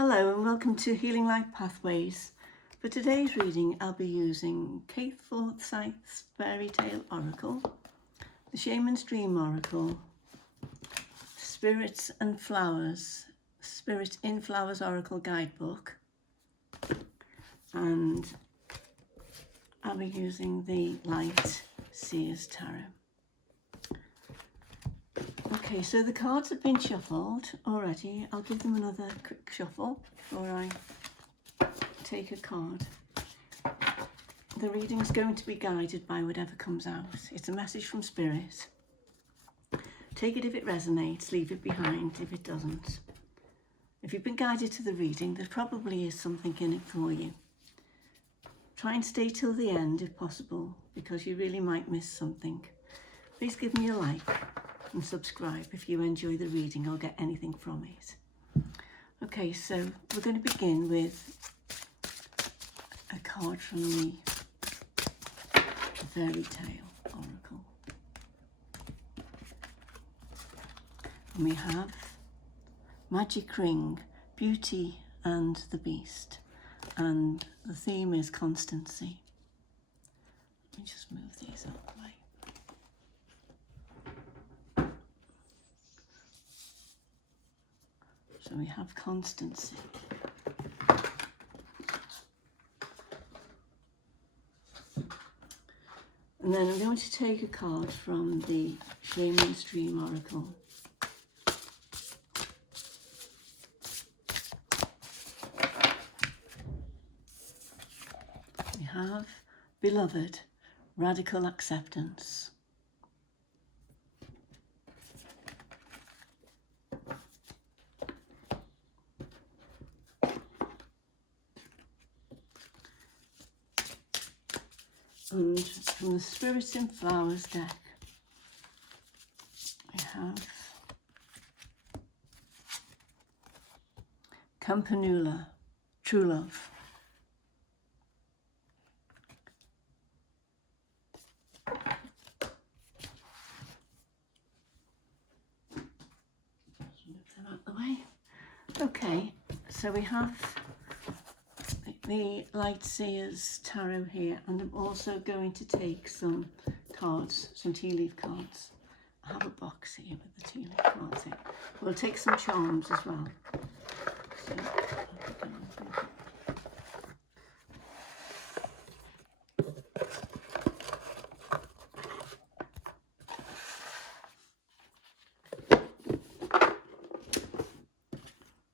Hello and welcome to Healing Life Pathways. For today's reading, I'll be using Kate Forsyth's Fairy Tale Oracle, the Shaman's Dream Oracle, Spirits and Flowers, Spirit in Flowers Oracle Guidebook, and I'll be using the Light Seers Tarot. Okay, so the cards have been shuffled already. I'll give them another quick shuffle before I take a card. The reading is going to be guided by whatever comes out. It's a message from Spirit. Take it if it resonates, leave it behind if it doesn't. If you've been guided to the reading, there probably is something in it for you. Try and stay till the end if possible, because you really might miss something. Please give me a like and subscribe if you enjoy the reading or get anything from it. Okay, so we're going to begin with a card from the Fairy Tale Oracle. And we have Magic Ring, Beauty and the Beast. And the theme is constancy. Let me just move these out of the way. So we have constancy. And then I'm going to take a card from the Shaman's Dream Oracle. We have Beloved, Radical Acceptance. And from the Spirits in Flowers deck, we have Campanula, True Love. Move them out of the way. Okay, so we have the Light Seers Tarot here, and I'm also going to take some cards, some tea leaf cards. I have a box here with the tea leaf cards in. We'll take some charms as well.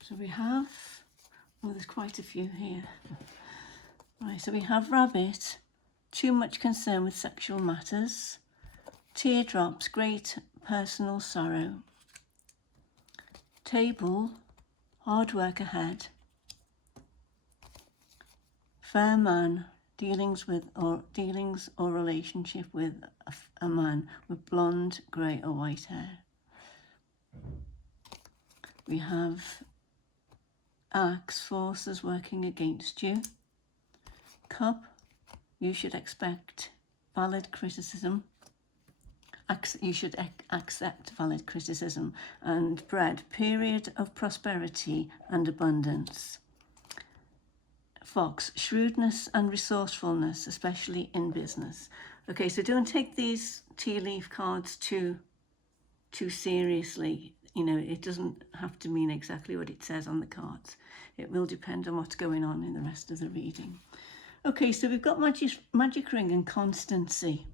So we have, oh, there's quite a few here. Right, so we have Rabbit, Too Much Concern with Sexual Matters, Teardrops, Great Personal Sorrow, Table, Hard Work Ahead, Fair Man, dealings or relationship with a man with blonde, grey or white hair. We have Axe, Forces Working Against You. Cup, you should expect valid criticism. You should accept valid criticism. And Bread, period of prosperity and abundance. Fox, shrewdness and resourcefulness, especially in business. Okay, so don't take these tea leaf cards too seriously. You know, it doesn't have to mean exactly what it says on the cards. It will depend on what's going on in the rest of the reading. Okay, so we've got Magic Ring and Constancy.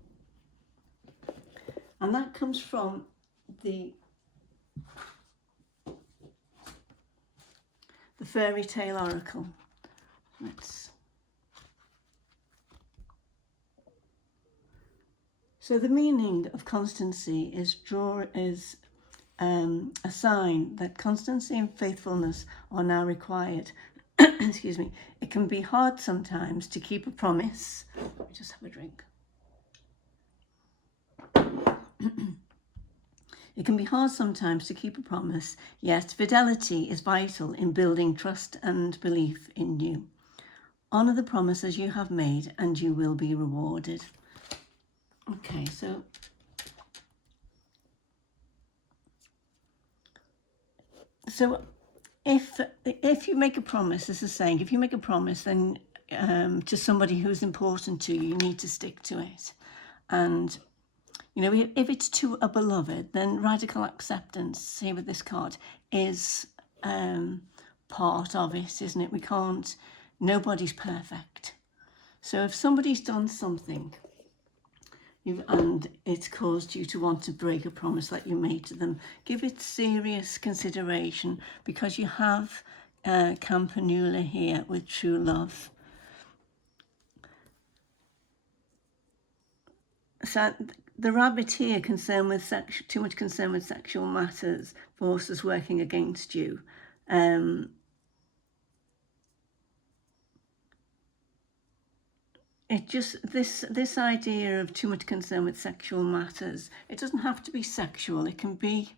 And that comes from the Fairy Tale Oracle. So the meaning of constancy is a sign that constancy and faithfulness are now required. Excuse me. It can be hard sometimes to keep a promise. Let me just have a drink. It can be hard sometimes to keep a promise, yet fidelity is vital in building trust and belief in you. Honour the promises you have made and you will be rewarded. Okay, so if you make a promise, this is saying, if you make a promise, then to somebody who's important to you, you need to stick to it. And you know, if it's to a beloved, then radical acceptance here with this card is part of it, isn't it? We can't, nobody's perfect. So if somebody's done something and it's caused you to want to break a promise that you made to them, give it serious consideration, because you have Campanula here with true love. So the rabbit here, concerned with too much concern with sexual matters, forces working against you. It just, this idea of too much concern with sexual matters, it doesn't have to be sexual. It can be,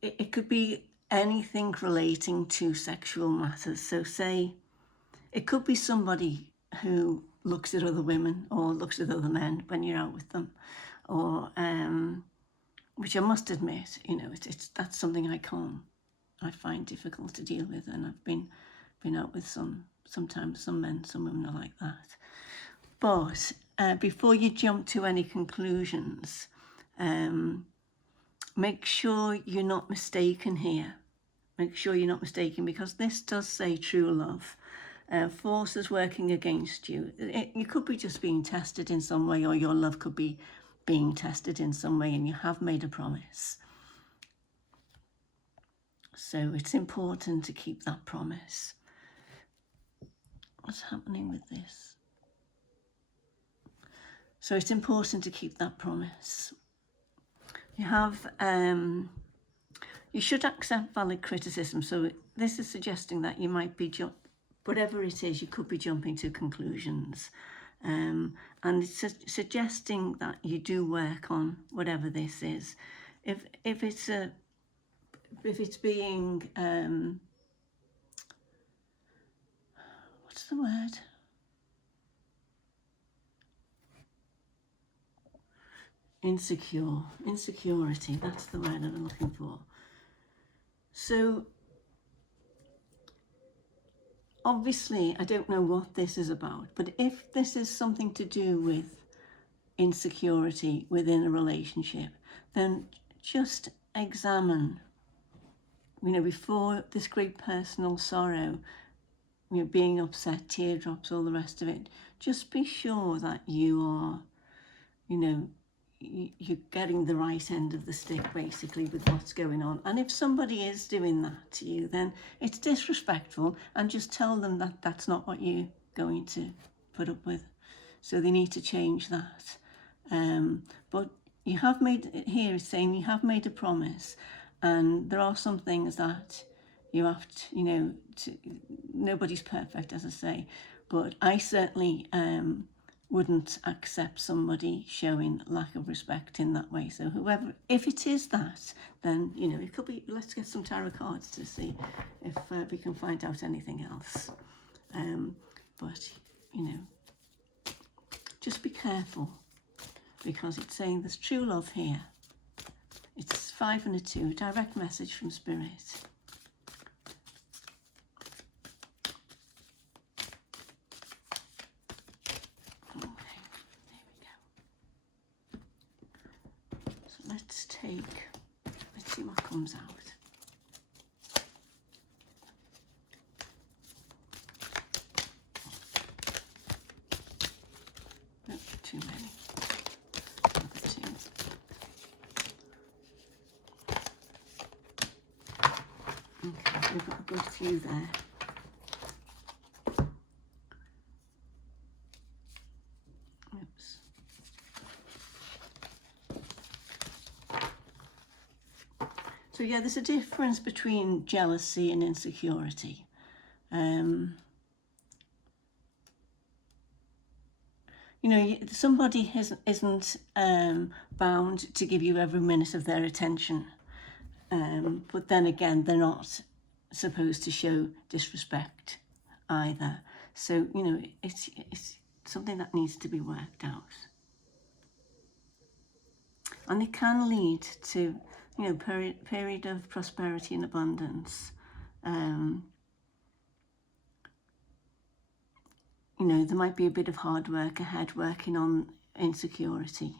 it could be anything relating to sexual matters. So say, it could be somebody who looks at other women or looks at other men when you're out with them, or which I must admit, you know, that's something I find difficult to deal with, and I've been out with sometimes some men, some women are like that. But before you jump to any conclusions, make sure you're not mistaken here. Make sure you're not mistaken, because this does say true love. Forces working against you. You could be just being tested in some way, or your love could be being tested in some way, and you have made a promise. So it's important to keep that promise. What's happening with this? So it's important to keep that promise. You have, you should accept valid criticism. So this is suggesting that you might be, whatever it is, you could be jumping to conclusions. And it's suggesting that you do work on whatever this is. If it's being, what's the word? Insecurity, that's the word I'm looking for. So obviously, I don't know what this is about, but if this is something to do with insecurity within a relationship, then just examine, you know, before this great personal sorrow, you know, being upset, teardrops, all the rest of it, just be sure that you are, you know, you're getting the right end of the stick, basically, with what's going on. And if somebody is doing that to you, then it's disrespectful, and just tell them that that's not what you're going to put up with. So they need to change that. But you have made, here it's saying you have made a promise, and there are some things that you have to, you know, nobody's perfect, as I say, but I certainly wouldn't accept somebody showing lack of respect in that way. So whoever, if it is that, then, you know, it could be, let's get some tarot cards to see if we can find out anything else. But, you know, just be careful, because it's saying there's true love here. It's 5 and a 2, direct message from Spirit. Let's see what comes out. Nope, too many. Another 2. Okay, we've got a good few there. Oops. So yeah, there's a difference between jealousy and insecurity. You know, somebody isn't bound to give you every minute of their attention. But then again, they're not supposed to show disrespect either. So, you know, it's something that needs to be worked out. And it can lead to you know, period of prosperity and abundance. You know, there might be a bit of hard work ahead working on insecurity.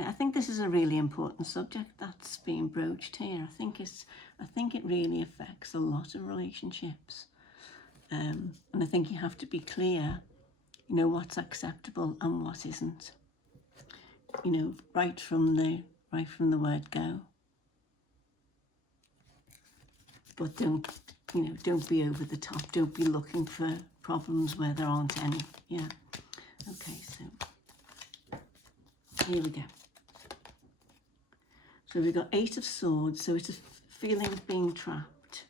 I think this is a really important subject that's being broached here. I think it really affects a lot of relationships. And I think you have to be clear, you know, what's acceptable and what isn't. You know, right from the word go. But don't be over the top. Don't be looking for problems where there aren't any. Yeah. Okay, so here we go. So we've got 8 of Swords. So it's a feeling of being trapped.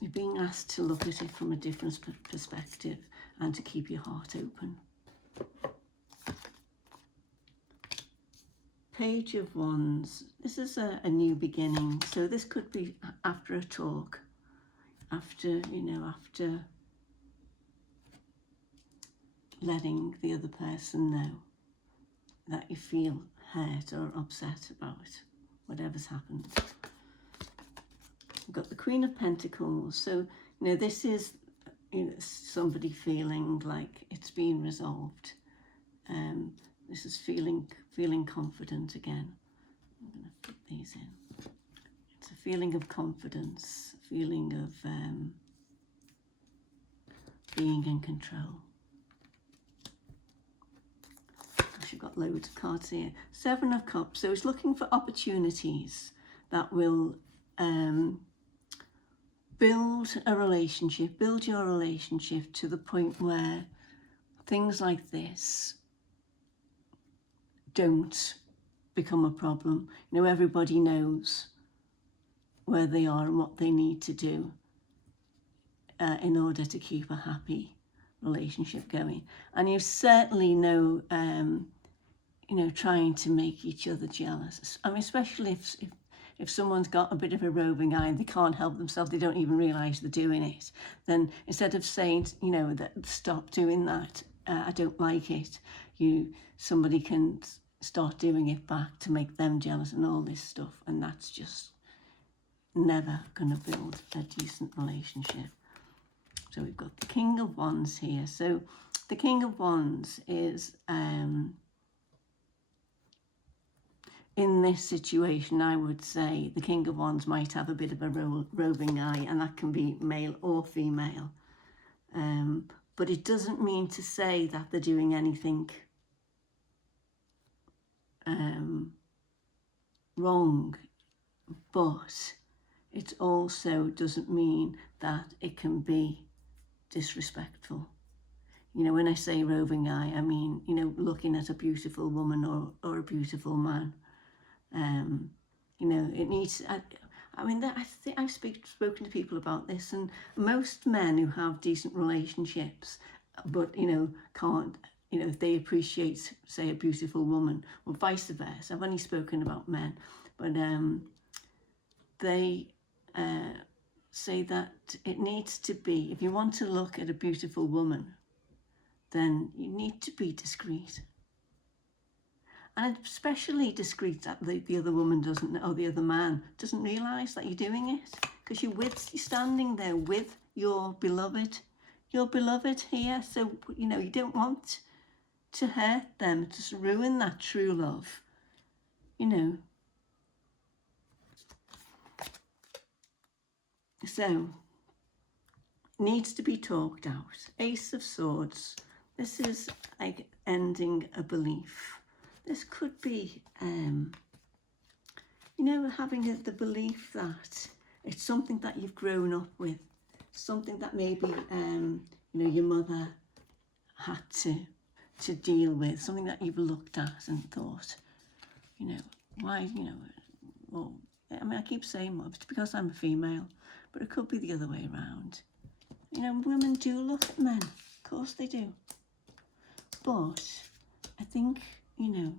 You're being asked to look at it from a different perspective and to keep your heart open. Page of Wands. This is a new beginning. So this could be after a talk, after letting the other person know that you feel hurt or upset about whatever's happened. We've got the Queen of Pentacles. So, you know, this is, you know, somebody feeling like it's been resolved. This is feeling confident again. I'm going to put these in. It's a feeling of confidence, a feeling of being in control. You've got loads of cards here. 7 of Cups. So it's looking for opportunities that will build your relationship to the point where things like this don't become a problem. You know, everybody knows where they are and what they need to do in order to keep a happy relationship going. And you certainly know, you know, trying to make each other jealous. I mean, especially if someone's got a bit of a roving eye and they can't help themselves, they don't even realise they're doing it, then instead of saying, you know, that stop doing that, I don't like it, somebody can start doing it back to make them jealous and all this stuff, and that's just never going to build a decent relationship. So we've got the King of Wands here. So the King of Wands is, in this situation, I would say the King of Wands might have a bit of a roving eye, and that can be male or female. But it doesn't mean to say that they're doing anything wrong, but it also doesn't mean that it can be disrespectful. You know, when I say roving eye, I mean, you know, looking at a beautiful woman or a beautiful man. You know, it needs, I mean, I think I've spoken to people about this, and most men who have decent relationships, but, you know, can't, you know, if they appreciate, say, a beautiful woman, or vice versa. I've only spoken about men, but they say that it needs to be, if you want to look at a beautiful woman, then you need to be discreet. And especially discreet that the other woman doesn't know, or the other man doesn't realise that you're doing it, because you're standing there with your beloved here. So, you know, you don't want to hurt them, just ruin that true love, you know. So, needs to be talked out. Ace of Swords. This is like ending a belief. This could be, you know, having the belief that it's something that you've grown up with, something that maybe, you know, your mother had to deal with, something that you've looked at and thought, you know, why, you know, well, I mean, I keep saying, well, it's because I'm a female, but it could be the other way around. You know, women do look at men, of course they do. But I think, you know,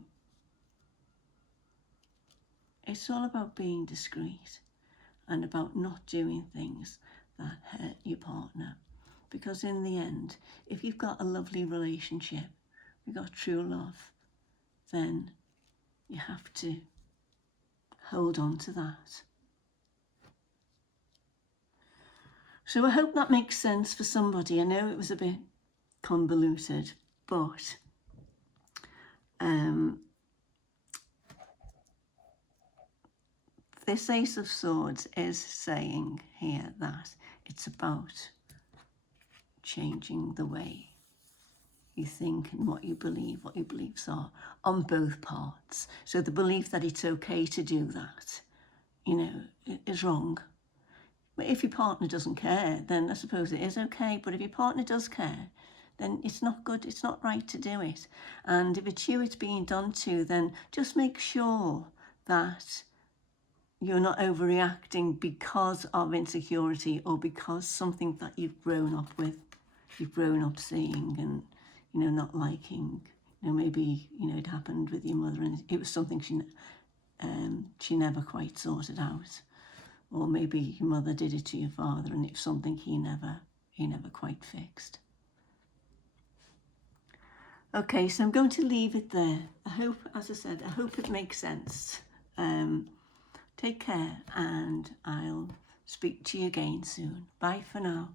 it's all about being discreet and about not doing things that hurt your partner. because in the end, if you've got a lovely relationship, you've got true love, then you have to hold on to that. So I hope that makes sense for somebody. I know it was a bit convoluted, but this Ace of Swords is saying here that it's about changing the way you think and what your beliefs are on both parts. So the belief that it's okay to do that, you know, is wrong. But if your partner doesn't care, then I suppose it is okay. But if your partner does care, then it's not good, it's not right to do it. And if it's you it's being done to, then just make sure that you're not overreacting because of insecurity or because something that you've grown up with, you've grown up seeing and, you know, not liking. You know, maybe, you know, it happened with your mother and it was something she never quite sorted out. Or maybe your mother did it to your father and it's something he never quite fixed. Okay, so I'm going to leave it there. I hope, as I said, I hope it makes sense. Take care and I'll speak to you again soon. Bye for now.